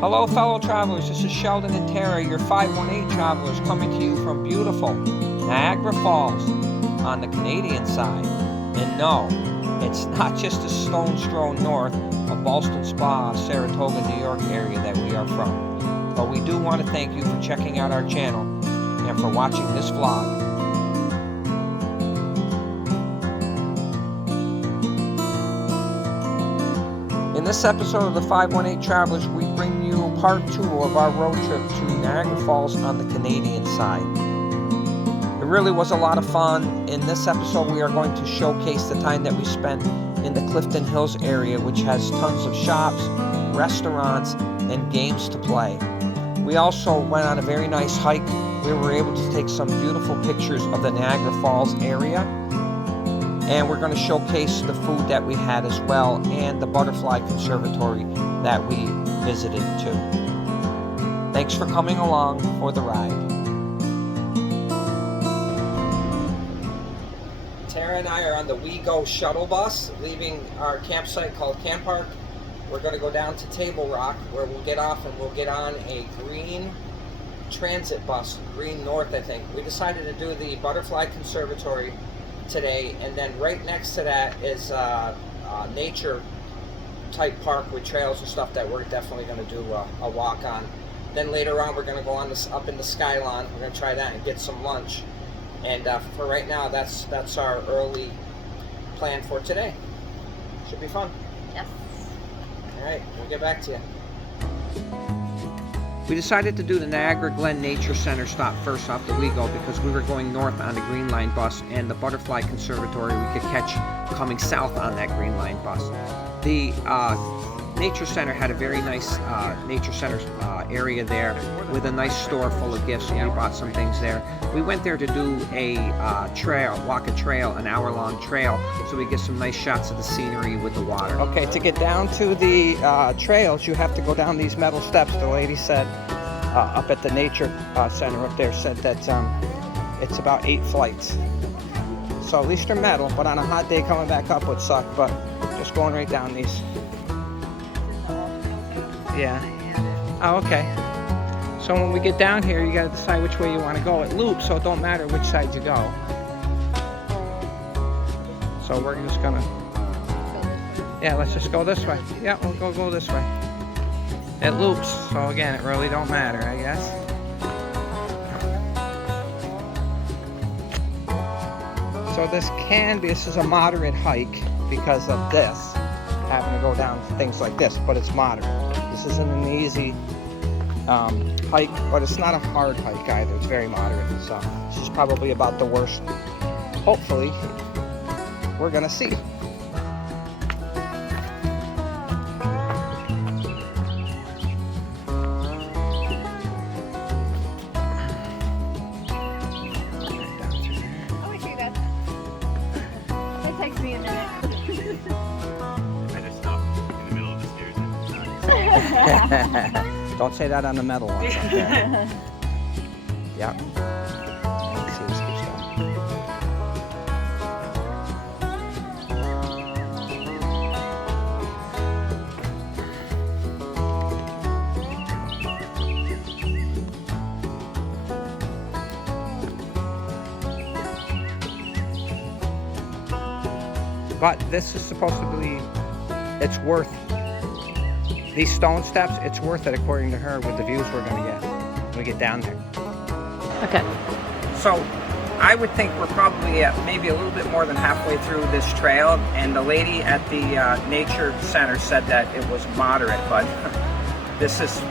Hello fellow travelers, this is Sheldon and Tara, your 518 travelers, coming to you from beautiful Niagara Falls on the Canadian side. And no, it's not just the stone's throw north of Ballston Spa, Saratoga, New York area that we are from. But we do want to thank you for checking out our channel and for watching this vlog. In this episode of the 518 Travelers, we bring you part 2 of our road trip to Niagara Falls on the Canadian side. It really was a lot of fun. In this episode, we are going to showcase the time that we spent in the Clifton Hills area, which has tons of shops, restaurants, and games to play. We also went on a very nice hike. We were able to take some beautiful pictures of the Niagara Falls area. And we're going to showcase the food that we had as well, and the butterfly conservatory that we visited too. Thanks for coming along for the ride. Tara and I are on the WeGo shuttle bus, leaving our campsite called Camp Park. We're going to go down to Table Rock, where we'll get off and we'll get on a green transit bus, Green North I think. We decided to do the butterfly conservatory today, and then right next to that is a nature type park with trails and stuff that we're definitely going to do a walk on. Then later on we're going to go on this up in the Skyline. We're going to try that and get some lunch, and for right now that's our early plan for today. Should be fun. Yes. Alright, we'll get back to you. We decided to do the Niagara Glen Nature Center stop first off the WeGo because we were going north on the Green Line bus, and the Butterfly Conservatory we could catch coming south on that Green Line bus. The Nature Center had a very nice Nature Center area there with a nice store full of gifts, and we bought some things there. We went there to do a walk a trail, an hour-long trail, so we get some nice shots of the scenery with the water. Okay, to get down to the trails, you have to go down these metal steps. The lady said up at the Nature Center up there said that it's about 8 flights. So at least they're metal, but on a hot day coming back up would suck, but just going right down these. Yeah. Oh, okay. So when we get down here, you got to decide which way you want to go. It loops, so it don't matter which side you go. So we're just gonna. Yeah, let's just go this way. Yeah, we'll go this way. It loops, so again, it really don't matter, I guess. So this is a moderate hike because of this, having to go down things like this, but it's moderate. This isn't an easy hike, but it's not a hard hike either. It's very moderate, so this is probably about the worst. Hopefully, we're gonna see. Me a minute. I just stopped in the middle of the stairs. Don't say that on the metal ones up there. Yeah. Let's see, this keeps But this is supposed to be, it's worth, these stone steps, it's worth it according to her with the views we're going to get when we get down there. Okay. So I would think we're probably at maybe a little bit more than halfway through this trail, and the lady at the Nature Center said that it was moderate, but this is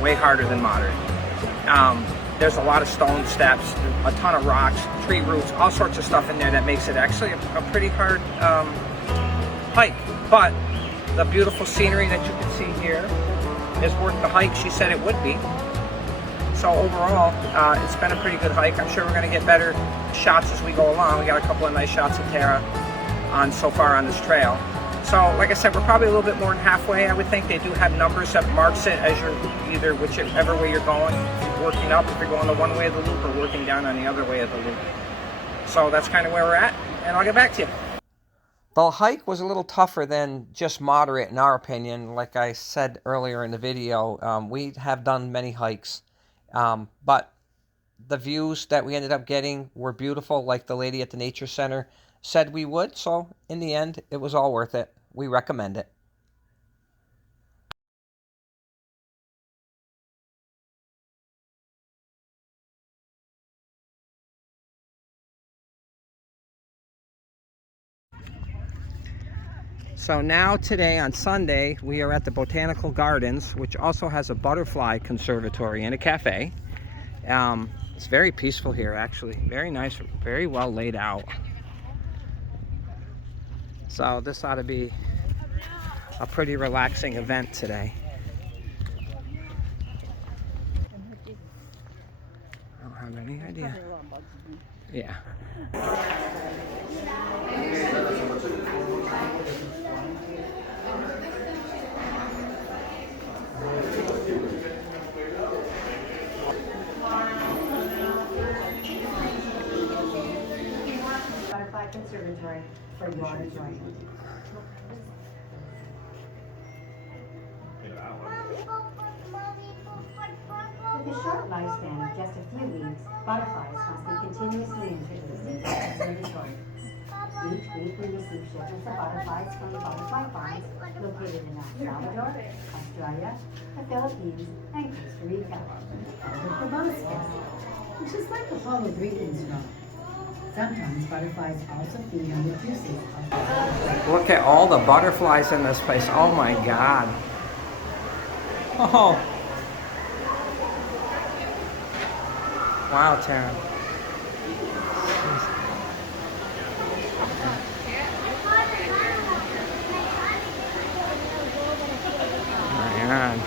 way harder than moderate. There's a lot of stone steps, a ton of rocks, tree roots, all sorts of stuff in there that makes it actually a pretty hard hike. But the beautiful scenery that you can see here is worth the hike. She said it would be. So overall, it's been a pretty good hike. I'm sure we're going to get better shots as we go along. We got a couple of nice shots of Tara so far on this trail. So, like I said, we're probably a little bit more than halfway. I would think they do have numbers that marks it as you're either whichever way you're going. If you're working up, if you're going the one way of the loop, or working down on the other way of the loop. So that's kind of where we're at, and I'll get back to you. The hike was a little tougher than just moderate in our opinion. Like I said earlier in the video, we have done many hikes, but the views that we ended up getting were beautiful, like the lady at the nature center said we would. So in the end, it was all worth it. We recommend it. So now today on Sunday, we are at the Botanical Gardens, which also has a butterfly conservatory and a cafe. It's very peaceful here, actually. Very nice, very well laid out. So this ought to be a pretty relaxing event today. I don't have any idea. Yeah. Butterfly Conservatory for your enjoyment. With a short lifespan of just a few weeks, butterflies must be continuously introduced into the observatory. Each week we receive shipments of butterflies from butterfly farms located in El Salvador, Australia, the Philippines, and Costa Rica. The proboscis, which is like a hollow breathing straw. Sometimes butterflies also feed on the juices of... Look at all the butterflies in this place. Oh my God. Oh. Wow, Tara. Oh my God.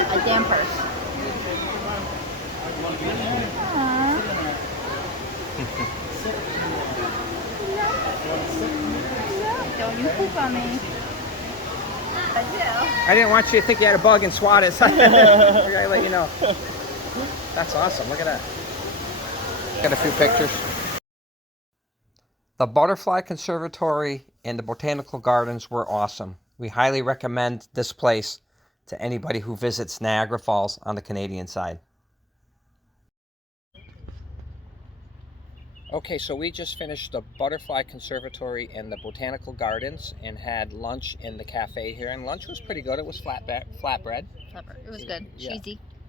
A damper. Don't you poop on me. I do. I didn't want you to think you had a bug and swat it. So I gotta let you know. That's awesome. Look at that. Got a few pictures. The Butterfly Conservatory and the Botanical Gardens were awesome. We highly recommend this place to anybody who visits Niagara Falls on the Canadian side. Okay, so we just finished the Butterfly Conservatory and the Botanical Gardens and had lunch in the cafe here. And lunch was pretty good. It was flatbread. It was good. Yeah.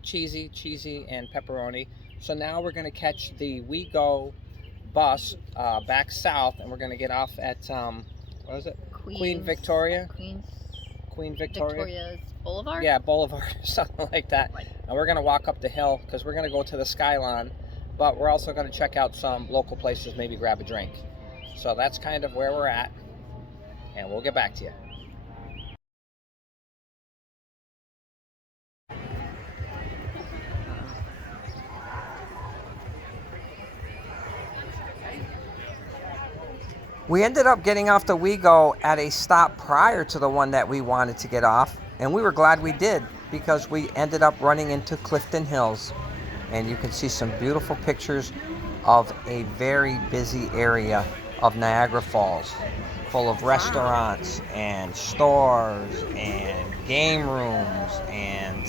Cheesy, and pepperoni. So now we're going to catch the We Go bus back south, and we're going to get off at, what is it? Queen Victoria? Queen Victoria's Boulevard? Yeah, Boulevard, something like that. And we're going to walk up the hill because we're going to go to the Skyline. But we're also going to check out some local places, maybe grab a drink. So that's kind of where we're at, and we'll get back to you. We ended up getting off the WeGo at a stop prior to the one that we wanted to get off, and we were glad we did because we ended up running into Clifton Hills. And you can see some beautiful pictures of a very busy area of Niagara Falls, full of restaurants and stores and game rooms and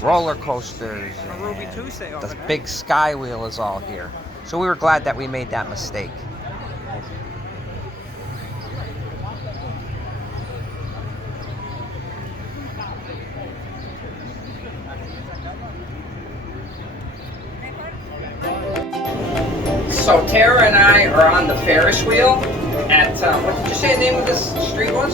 roller coasters. And the big sky wheel is all here. So we were glad that we made that mistake. Tara and I are on the Ferris wheel at, what did you say the name of this street was?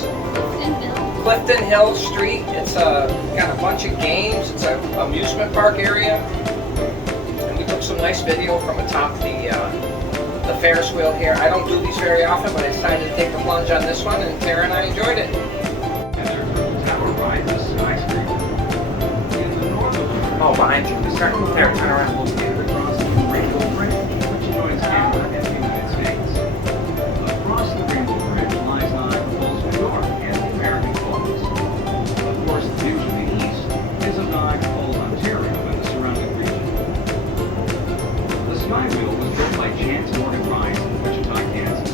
Clifton Hill Street. It's got a bunch of games. It's an amusement park area. And we took some nice video from atop the Ferris wheel here. I don't do these very often, but I decided to take the plunge on this one, and Tara and I enjoyed it. Oh, behind you. There, turn around. Across the Rainbow Bridge lies Niagara Falls, New York, and the American Falls. Of course, the view to the east is of Niagara Falls, Ontario, and the surrounding region. The Sky Wheel was built by Chance Morgan Ryan in Wichita, Kansas.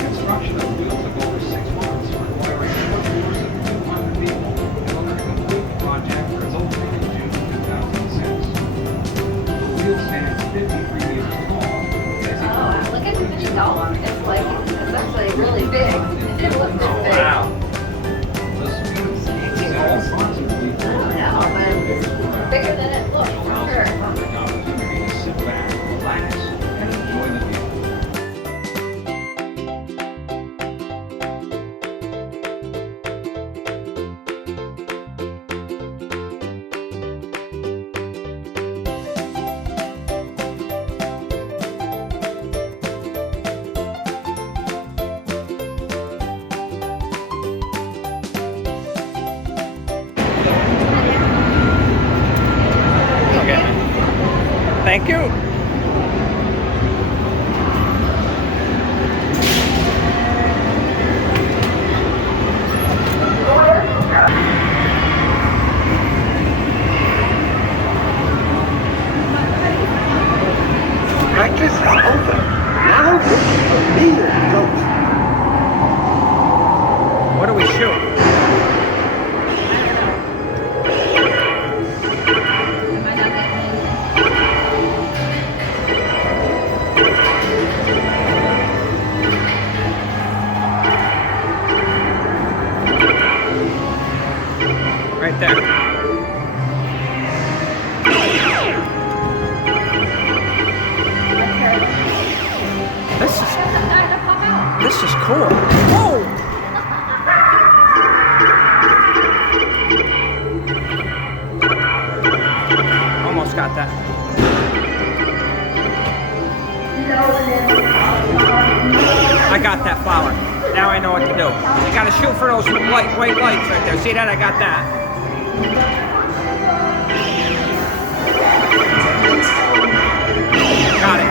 Construction of the wheel took over 6 months, requiring a workforce of 200 people in order to complete the project for its opening in June 2006. The wheel stands 53 meters tall. Look at the mini golf. It's like, it's actually really big. It didn't look this big. Wow. The speed is approximately 4 I don't know, but it's bigger than it looks, for sure. Perfect opportunity to sit back, relax, and enjoy the view. Okay. Thank you. Practice is over. Now this is the real ghost. What do we shoot? Right there. This is cool. Whoa! Almost got that. I got that flower. Now I know what to do. You gotta shoot for those white lights right there. See that? I got that. Got it.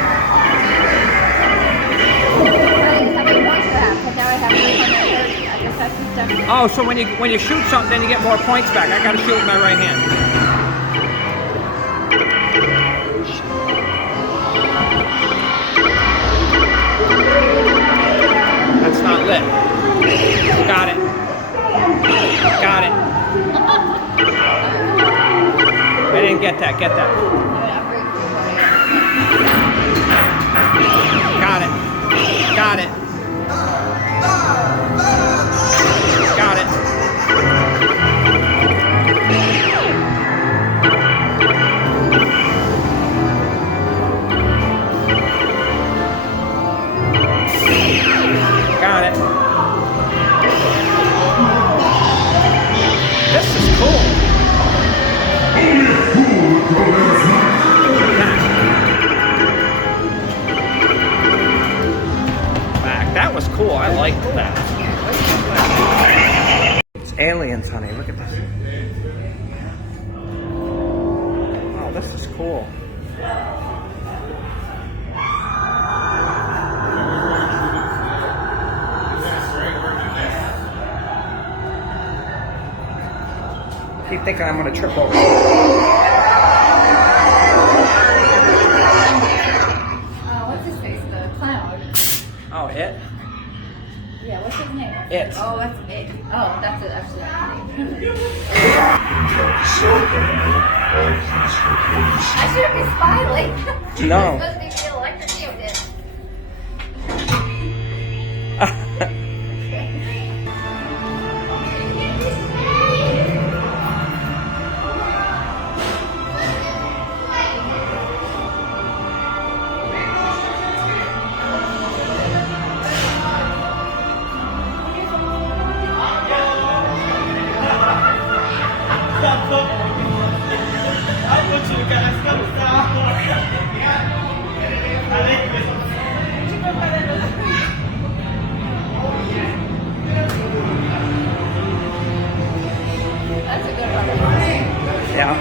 Oh, so when you shoot something, then you get more points back. I gotta shoot with my right hand. That's not lit. Got it. Got it. I didn't get that. Get that. Got it. Got it. Got it. Got it. This is cool. That was cool. I like that. It's aliens, honey. Look at this. Oh, this is cool. I keep thinking I'm going to trip over. What's his face? The clown. Oh, it? Yeah, what's his name? It. Oh, that's it. Oh, that's it, actually. I shouldn't be smiling. No. It's supposed to be electrocuted. That's a good one. Yeah.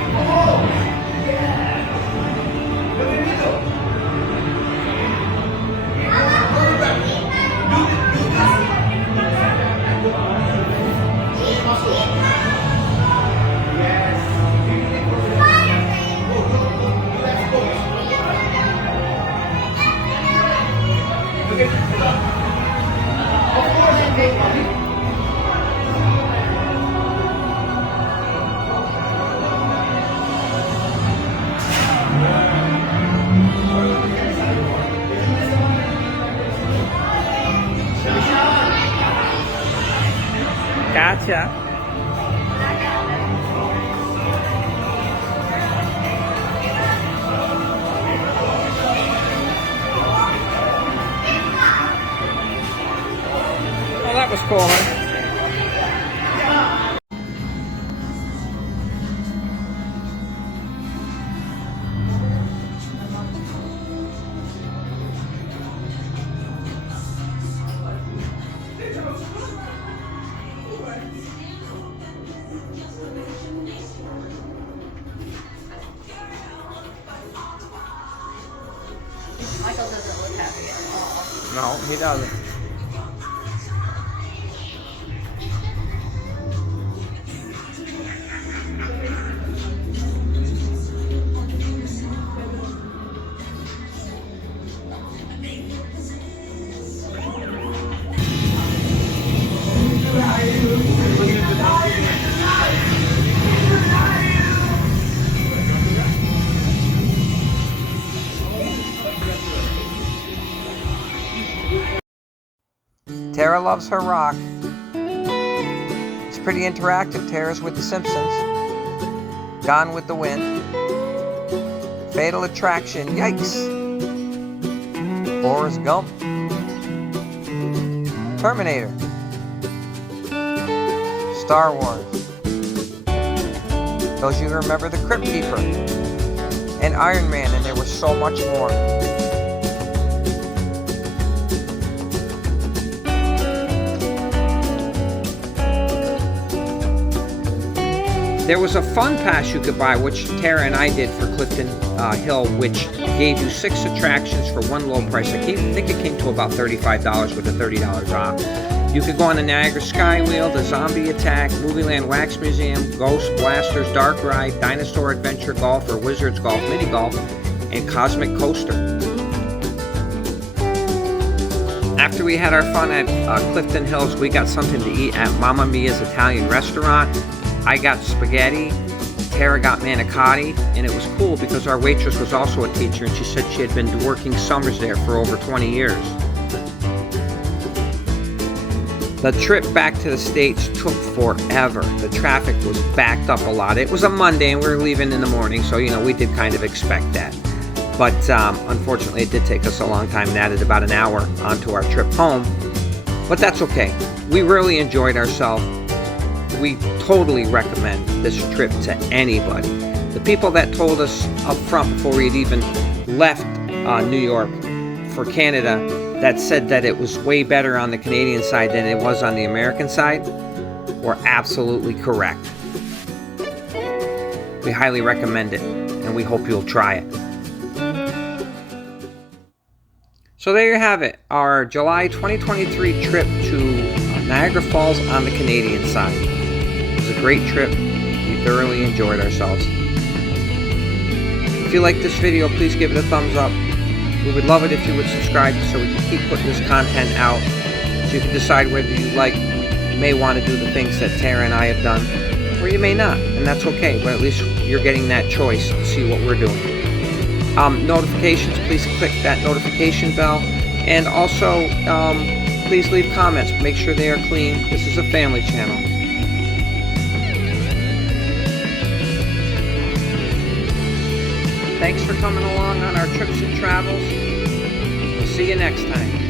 Gotcha. Oh, that was cool, huh? Michael doesn't look happy at all. No, he doesn't. Tara loves her rock. It's pretty interactive. Tara's with The Simpsons. Gone with the Wind. Fatal Attraction. Yikes. Forrest Gump. Terminator. Star Wars. Those of you who remember The Crypt Keeper. And Iron Man, and there was so much more. There was a fun pass you could buy, which Tara and I did for Clifton Hill, which gave you 6 attractions for one low price. I think it came to about $35 with a $30 off. You could go on the Niagara Skywheel, the Zombie Attack, Movieland Wax Museum, Ghost Blasters, Dark Ride, Dinosaur Adventure Golf or Wizards Golf, Mini Golf, and Cosmic Coaster. After we had our fun at Clifton Hills, we got something to eat at Mamma Mia's Italian restaurant. I got spaghetti, Tara got manicotti, and it was cool because our waitress was also a teacher and she said she had been working summers there for over 20 years. The trip back to the States took forever. The traffic was backed up a lot. It was a Monday and we were leaving in the morning, so we did kind of expect that. But unfortunately it did take us a long time and added about an hour onto our trip home. But that's okay. We really enjoyed ourselves. We totally recommend this trip to anybody. The people that told us up front before we had even left New York for Canada that said that it was way better on the Canadian side than it was on the American side were absolutely correct. We highly recommend it and we hope you'll try it. So there you have it, our July 2023 trip to Niagara Falls on the Canadian side. It was a great trip. We thoroughly enjoyed ourselves. If you like this video, please give it a thumbs up. We would love it if you would subscribe so we can keep putting this content out. So you can decide whether you may want to do the things that Tara and I have done, or you may not, and that's okay, but at least you're getting that choice to see what we're doing. Notifications, please click that notification bell, and also please leave comments. Make sure they are clean. This is a family channel. Thanks for coming along on our trips and travels. We'll see you next time.